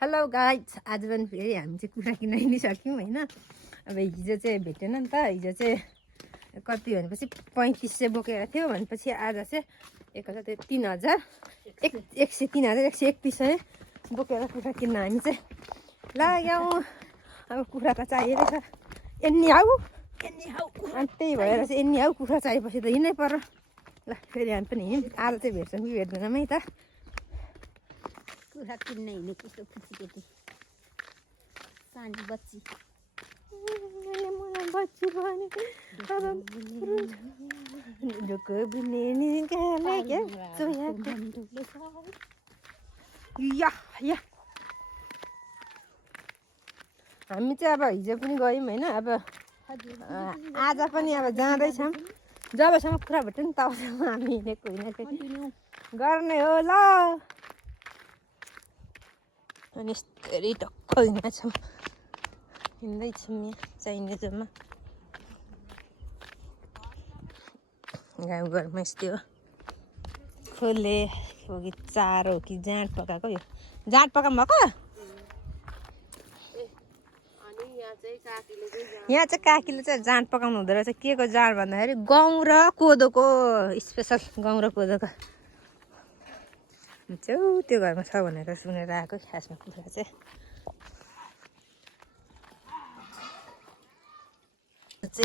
Hello guys, आज पनि फेरि हामी चाहिँ कुखुरा किन्न हिँडिसक्यौँ होइन। अब हिजो चाहिँ भेटेन नि त, हिजो चाहिँ कति भनेपछि 3500 बोकेर थियो, भनेपछि आज चाहिँ 1000 131 बोकेर कुखुरा किन्न हामी चाहिँ लाग्यौँ। अब कुखुराको चाहिएको छ एन्नी हाउ अनि त्यही भएर चाहिँ एन्नी हाउ कुखुरा चाहिएपछि त हिँड्नै पर्यो। ल फेरि हामी पनि हिँड्यौँ। आज चाहिँ भेट्छौँ कि भेट्दैनौँ है त। कुखुरा किन्न हिँडेको कस्तो फुच्ची सानो बच्ची बच्ची भने ढुक्क बुने निकाले क्या या या हामी चाहिँ अब हिजो पनि गयौँ होइन। अब आज पनि अब जाँदैछौँ। जबसम्म कुखुरा भेट्यो नि तबसम्म हामी हिँडेको गर्ने हो ल। अनि यस्तै टक्क हिँड्छौँ हिँड्दैछौँ यहाँ चाहिने जम्मा गाउँघरमा यस्तै हो। खोले हो कि चारो हो कि जाँड पकाएको। यो जाँड पकाउनु भएको। यहाँ चाहिँ काकीले चाहिँ जाँड पकाउनु हुँदो रहेछ। के को जाँड भन्दाखेरि गहुँ र कोदोको स्पेसल, गहुँ र कोदोको त्यो घरमा छ भनेर सुनेर आएको। खासमा कुखुरा चाहिँ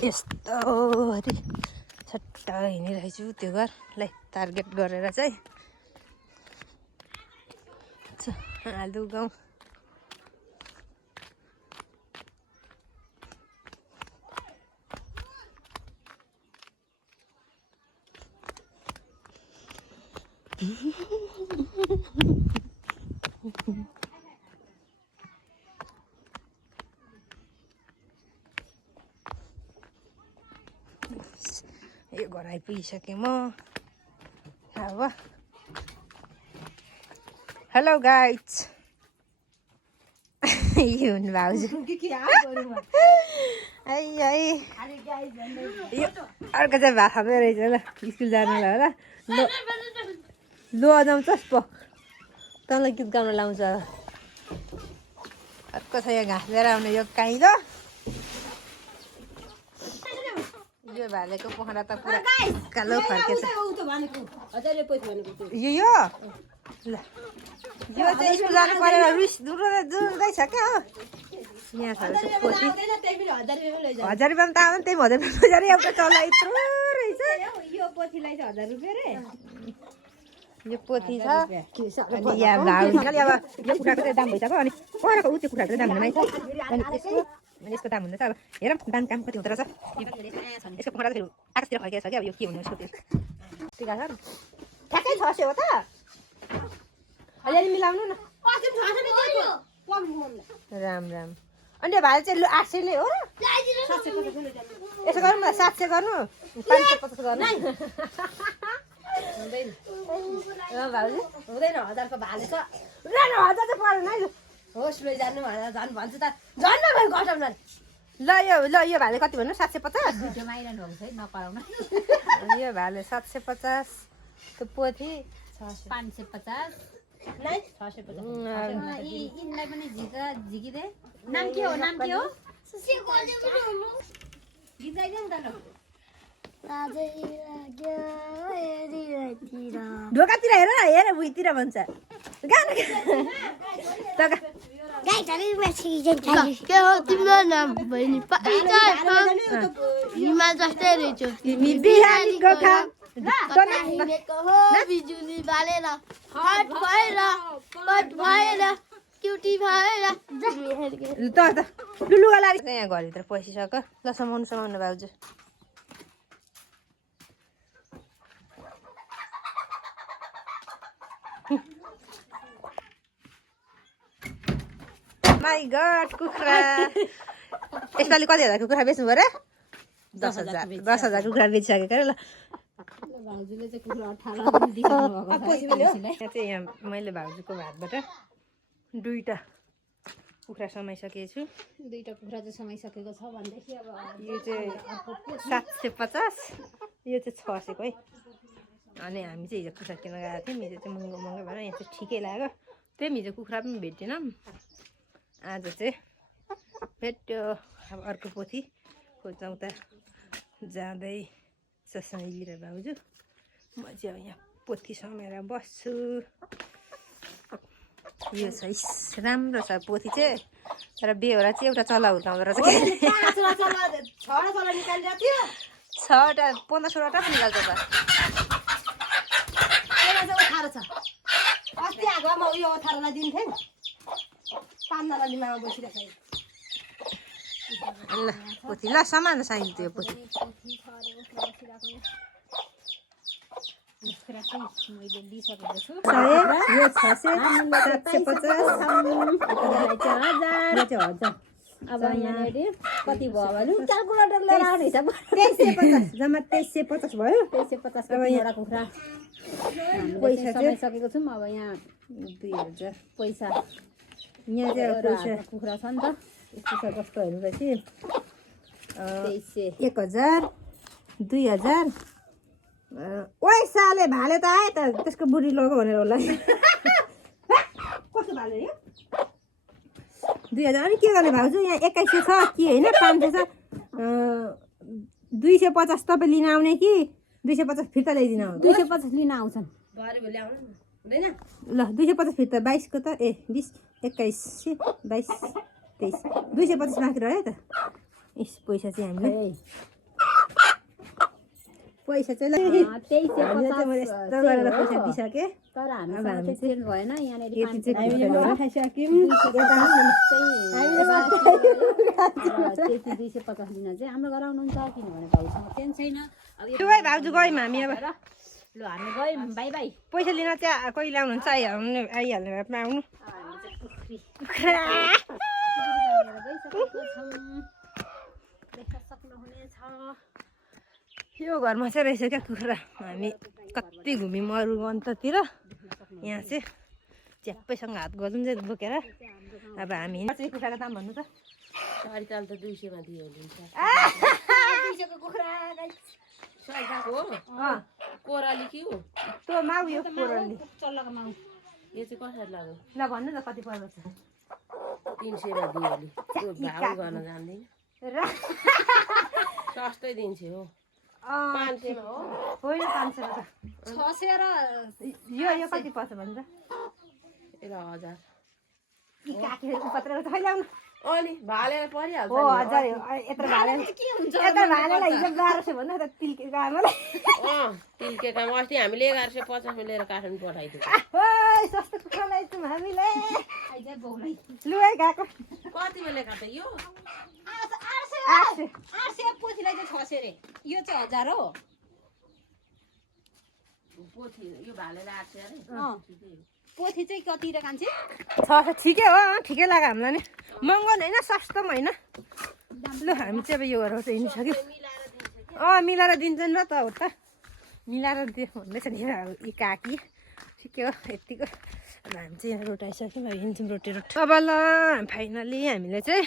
यस्तो छट्ट हिँडिरहेछु त्यो घरलाई टार्गेट गरेर चाहिँ। आलु गाउँ यो घर आइपुगिसकेँ म अब। हेलो गाइज, यो हुनु भाउजू है यो अर्को चाहिँ भात खाँदै रहेछ ल स्कुल जानुलाई होला। लो अजाउँछस् पो तँलाई गीत गाउन लाउँछ। अर्को छ यहाँ घाँस लिएर आउने यो काइलो। यो भालेको पोखरा त पुरा कालो फर्केछ। यो ल यो चाहिँ स्कुल जानु परेर दुर्दैछ क्या हो। यहाँ छ पोथी 1000 रुपियाँ त आउनु। त्यही 1000 रुपियाँ एउटा चल्ला यत्रो रहेछ। यो पोथीलाई चाहिँ 1000 रुपियाँ रे। यो पोथी छ। अनि यहाँ भाउ निकाल्यो। अब यो कुखुराको चाहिँ दाम भइसक्यो। अनि परको ऊ त्यो कुखुराको चाहिँ दाम हुँदैन रहेछ। अनि यसको दाम हुँदैछ। अब हेरौँ दाम काम कति हुँदो रहेछ। यसको कुखुरा चाहिँ आकाशतिर फर्केको छ क्या। अब यो के हुनु यसको त्यो टिका छ ठ्याक्कै 600 हो त। अलिअलि मिलाउनु न। राम राम। अनि भाइ चाहिँ 800 नै हो र। यसो गरौँ न 700 गर्नु 550 गर्नु। हुँदैन भाउजू हुँदैन। 1000 को भाले छ। 1000 चाहिँ परेन है। होस् लैजानु भनेर झन् भन्छु त। झन् नभए घटाउन ल यो भाले कति भन्नु 750। भिडियोमा आइरहनु भएको छ है नपराउन। यो भाले 750। त्यो पोथी 550 नै 650। यिनलाई पनि झिकिदे। नाम के हो नाम के हो? गीत गाइदिउँ न त ल। ढोकातिर हेर हेर भुइँतिर भन्छ गाना के हो तिम्रो नाम बहिनी? हिमा जस्तै रहेछौ तिमी बिहानीको खा बिजुली बालेर हट भएर क्युटी भएर त लुलुगा लारी यहाँ घरभित्र पसिसक्यो। ल समाउनु भाउजू। माई गड कुखुरा यसपालि कति हजार कुखुरा बेच्नु पऱ्यो? 10,000 कुखुरा बेचिसकेको अरे। ल भाउजूले चाहिँ कुखुरा 18 दिइसक्नु भएको छ। यहाँ चाहिँ यहाँ मैले भाउजूको भातबाट 2टा कुखुरा समाइसकेको छु। 2टा कुखुरा चाहिँ समाइसकेको छ भनेदेखि अब यो चाहिँ 750 यो चाहिँ 600 को है। अनि हामी चाहिँ हिजो कुखुरा किन्न गएको थियौँ। हिजो चाहिँ महँगो भएर यहाँ चाहिँ ठिकै लाग्यो। त्यही हिजो कुखुरा पनि भेटेनौँ आज चाहिँ भेट्यो अब अर्को पोथी खोज्छौँ त जाँदै ससाइली र भाउजू म चाहिँ अब यहाँ पोथी समेर बस्छु यो छ राम्रो छ पोथी चाहिँ तर बेहोरा चाहिँ एउटा चल्ला हुँदो रहेछ 6वटा 15-16वटा पो निकाल्छ त अस्ति आगो म उयो ओथारोलाई दिन्थेँ 5 नगरीमा बसिरहेको ल पोथी ल सामान साइज त्यो पोथी मैले लिइसकेको छु यो 600 अब यहाँनिर कति भयो भने क्यालकुलेटर लिएर आउने हिसाब 2350 जम्मा 2350 भयो 2350 एउटा कुखुरा पैसा चाहिँ सकेको छौँ अब यहाँ 2000 पैसा यहाँ चाहिँ पैसा कुखुरा छ नि त यस्तो छ कस्तो हेर्नुपर्छ 2300 1000 2000 ओइ साले भाले त आयो त त्यसको बुढी लगो भनेर होला कस्तो भाले यो 2000 अनि के गर्ने भाउजू यहाँ 2100 छ कि होइन 500 छ 250 तपाईँ लिन आउने कि 250 फिर्ता ल्याइदिनु आउनु 250 लिन आउँछन् ल 250 फिर्ता 22 को त ए 20 21 22 23 250 बाँकी रह्यो त यस पैसा चाहिँ हामीले पैसा चाहिँ ल 2350 यस्तो गरेर पैसा दिइसकेँ तर हामी चेन्ज भएन यहाँनिर 250 दिन चाहिँ हाम्रो घर आउनुहुन्छ किनभने भाउसँग चेन्ज छैन अब भाइ भाउजू गयौँ हामी अब ल हामी गयौँ बाई बाई पैसा लिन चाहिँ कहिले आउनुहुन्छ आइहाल्नु भए आउनु यो घरमा चाहिँ रहेछ क्या कुखुरा हामी कति घुम्यौँ अरू अन्ततिर यहाँ चाहिँ च्याप्पैसँग हात गजौँ चाहिँ बोकेर अब हामी कुखुराको दाम भन्नु त अरिकाल त 200 मा दियो लिन्छ 200 को कुखुरा सयको हो कोराली के हो त्यो माउ यो कोराली चल्लाको माउ यो चाहिँ कसरी लाग्यो ल भन्नु त कति पर्छ 300 मा दियो अलि त्यो भाउ गर्न जान्दैन सस्तै दिन्छ हो 500 मा हो होइन 500 मा 600 र यो कति पर्छ भन्नु त 1000 यी काकी पत्रेको त खैलाउनु अनि भालेर परिहाल्छ हो 1000 हो यत्रो भाले के हुन्छ यत्रो भालेलाई हिजो 1200 भन्दा त तिलके गामलाई तिलके काम अस्ति हामीले 1150 मा लिएर काठमाडौँ पठाइदिएको ओइ सस्तो कुखुरा ल्याइछौँ हामीले आइज बौलाई लु है गएको कति बेला काट यो 800 पोथीलाई चाहिँ 600 रे यो चाहिँ 1000 हो पोथी यो भालेर 800 अरे पोथी चाहिँ कति र कान्छी 600 ठिकै हो ठिकै लाग्यो हामीलाई नि महँगो पनि होइन सस्तो पनि होइन ल हामी चाहिँ अब यो गरेर चाहिँ हिँडिसक्यो मिलाएर दिन्छन् र त हो त मिलाएर दियो भन्दैछ नि यी काकी ठिकै हो यतिको अब हामी चाहिँ यहाँ रोटाइसक्यौँ अब हिँड्छौँ रोटी अब ल फाइनली हामीले चाहिँ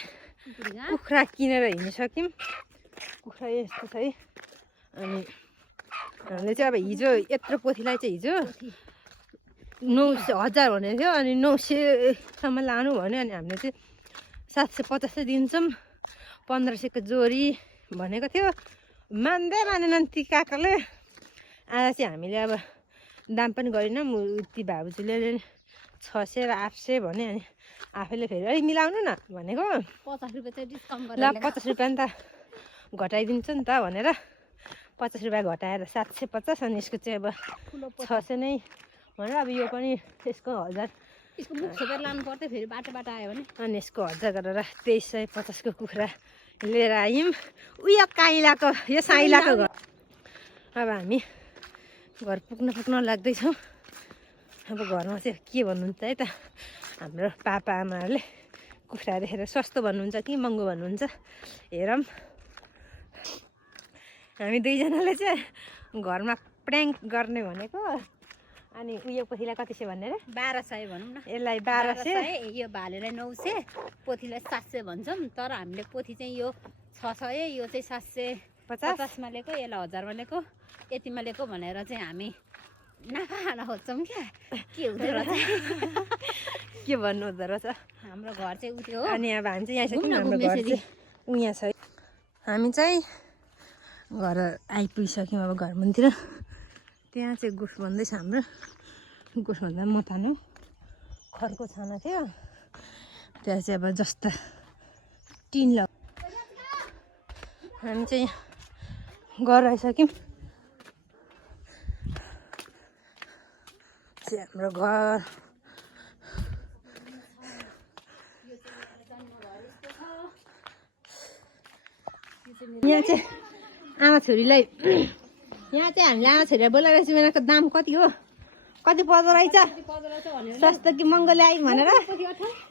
कुखुरा किनेर हिँडिसक्यौँ कुखुरा यस्तो छ है अनि हामीले चाहिँ अब हिजो यत्रो पोथीलाई चाहिँ हिजो 900 भनेको थियो अनि 900सम्म लानु भन्यो अनि हामीले चाहिँ 750 दिन्छौँ 1500 को जोरी भनेको थियो मान्दै मानेनन् ती काकाले आज चाहिँ हामीले अब दाम पनि गरेनौँ ती भाउजूले 600 र 800 भने अनि आफैले फेरि अलिक मिलाउनु न भनेको 50 रुपैयाँ चाहिँ डिस्काउन्ट ल 50 रुपियाँ त घटाइदिन्छ नि त भनेर 50 रुपियाँ घटाएर 750 अनि यसको चाहिँ अब 600 नै भनेर अब यो पनि यसको 1000 यसको मुख छोपेर लानु पर्थ्यो फेरि बाटोबाट आयो भने अनि यसको 1000 गरेर 2350 को कुखुरा लिएर आयौँ उयो काइलाको यो साइलाको घर अब हामी घर पुग्न लाग्दैछौँ अब घरमा चाहिँ के भन्नुहुन्छ है त हाम्रो पापा आमाहरूले कुखुरा देखेर सस्तो भन्नुहुन्छ कि महँगो भन्नुहुन्छ हेरौँ हामी दुईजनाले चाहिँ घरमा प्र्याङ्क गर्ने भनेको अनि उयो पोथीलाई कति छ भनेर 1200 भनौँ न यसलाई 1200 यो भालेलाई 900 पोथीलाई 700 भन्छौँ तर हामीले पोथी चाहिँ यो 600 यो चाहिँ 750 मा लिएको यसलाई 1000 मा लिएको यतिमा लिएको भनेर चाहिँ हामी नाफा खान खोज्छौँ क्या के हुँदो रहेछ के भन्नु हुँदो रहेछ। हाम्रो घर चाहिँ उ त्यो हो। अनि अब हामी चाहिँ यहाँ घुम्न, सक्यौँ, हाम्रो घुम्न घर यसरी। चाहिँ उहाँ छ। हामी चाहिँ घर आइपुगिसक्यौँ अब घर मुनितिर। त्यहाँ चाहिँ गुफ बन्दैछ हाम्रो। गुफ भन्दा मतानो खरको छाना थियो, त्यहाँ चाहिँ अब जस्ता टिन ल। हामी चाहिँ घर आइसक्यौँ। चाहिँ हाम्रो घर यहाँ चाहिँ आमा छोरीलाई यहाँ चाहिँ हामीले आमा छोरीलाई बोलाएर सिमेनाको दाम कति हो, कति पर्दो रहेछ, सस्तो कि महँगो ल्यायौँ भनेर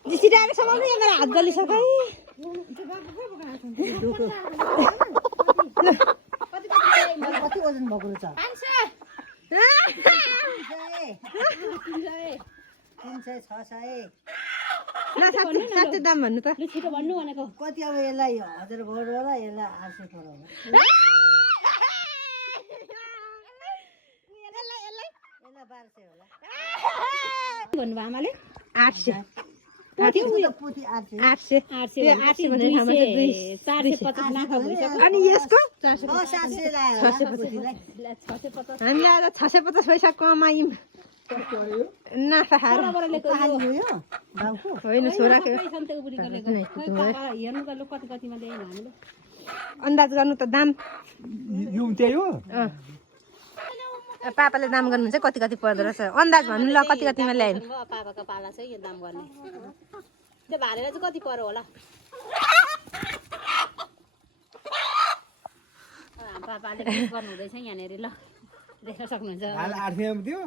छिटाएर समाउनु। यहाँ मेरो हात गलिसक्यो है। कति ओजन भएको छ? 300 600 साँच्चै दाम भन्नु त। छिटो भन्नु भनेको। कति अब यसलाई 1000 करोड होला, यसलाई 800 करोड होला, यसलाई 1200 होला। भन्नुभयो आमाले 800 पोथी 800 800 800 भनेर हाम्रो चाहिँ 450 नाफा भइसक्यो। अनि यसको 700 लायो होला पोथीलाई। 650 हामीले आज 650 पैसा कमायौँ नाफा खाएर। होइन छोराको हेर्नु गयो कति कतिमा ल्यायौँ हामीले। अन्दाज गर्नु त दाम। त्यही हो। पापाले दाम गर्नुहुन्छ कति कति पर्दो रहेछ, अन्दाज भन्नु ल कति कतिमा ल्यायो। पापाको पाला चाहिँ यो दाम गर्ने त्यो भालेर चाहिँ कति पर्यो होला। पापाले गर्नु हुँदैछ यहाँनिर ल देख्न सक्नुहुन्छ। 800 थियो।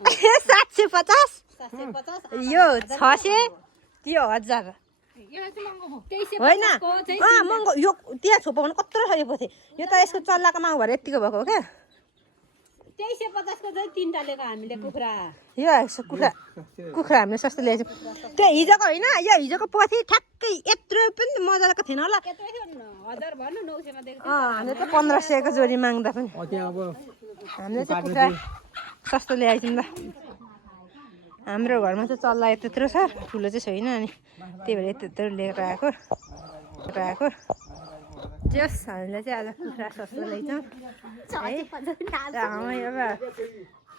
750 750 यो 600 त्यो 1000 होइन। महँगो यो त्यहाँ छोपाउनु कत्रो छ यो पोथी। यो त यसको चल्लाको माउ भएर यत्तिको भएको हो क्या। 2350 को चाहिँ 3टा लिएको हामीले कुखुरा। यो कुखुरा हामीले सस्तो ल्याएको छौँ। त्यो हिजोको होइन, यो हिजोको पोथी ठ्याक्कै यत्रो पनि मजाको थिएन होला। यत्रो थियो 1000 भन्नु 900 मा दिएको हामीले त 1500 को जोडी माग्दा पनि त्यहाँ अब हामीले चाहिँ कुखुरा सस्तो ल्याएछौँ ल। हाम्रो घरमा चाहिँ चल्ला यत्रो छ, ठुलो चाहिँ छैन, अनि त्यही भएर यत्रो लिएर आएको। जस हामीले चाहिँ आज कुखुरा सस्तो ल्याइछौँ है। अब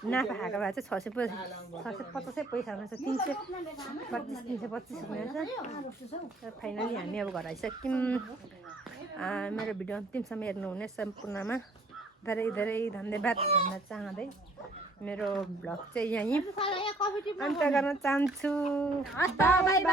नाफा खाएको भए चाहिँ 650 पैसा हुनेछ, 325 हुनेछ। फाइनली हामी अब घर आइसक्यौँ। मेरो भिडियो अन्तिमसम्म हेर्नुहुने सम्पूर्णमा धेरै धेरै धन्यवाद भन्न चाहँदै मेरो भ्लग चाहिँ यहीँ अन्त गर्न चाहन्छु। By by.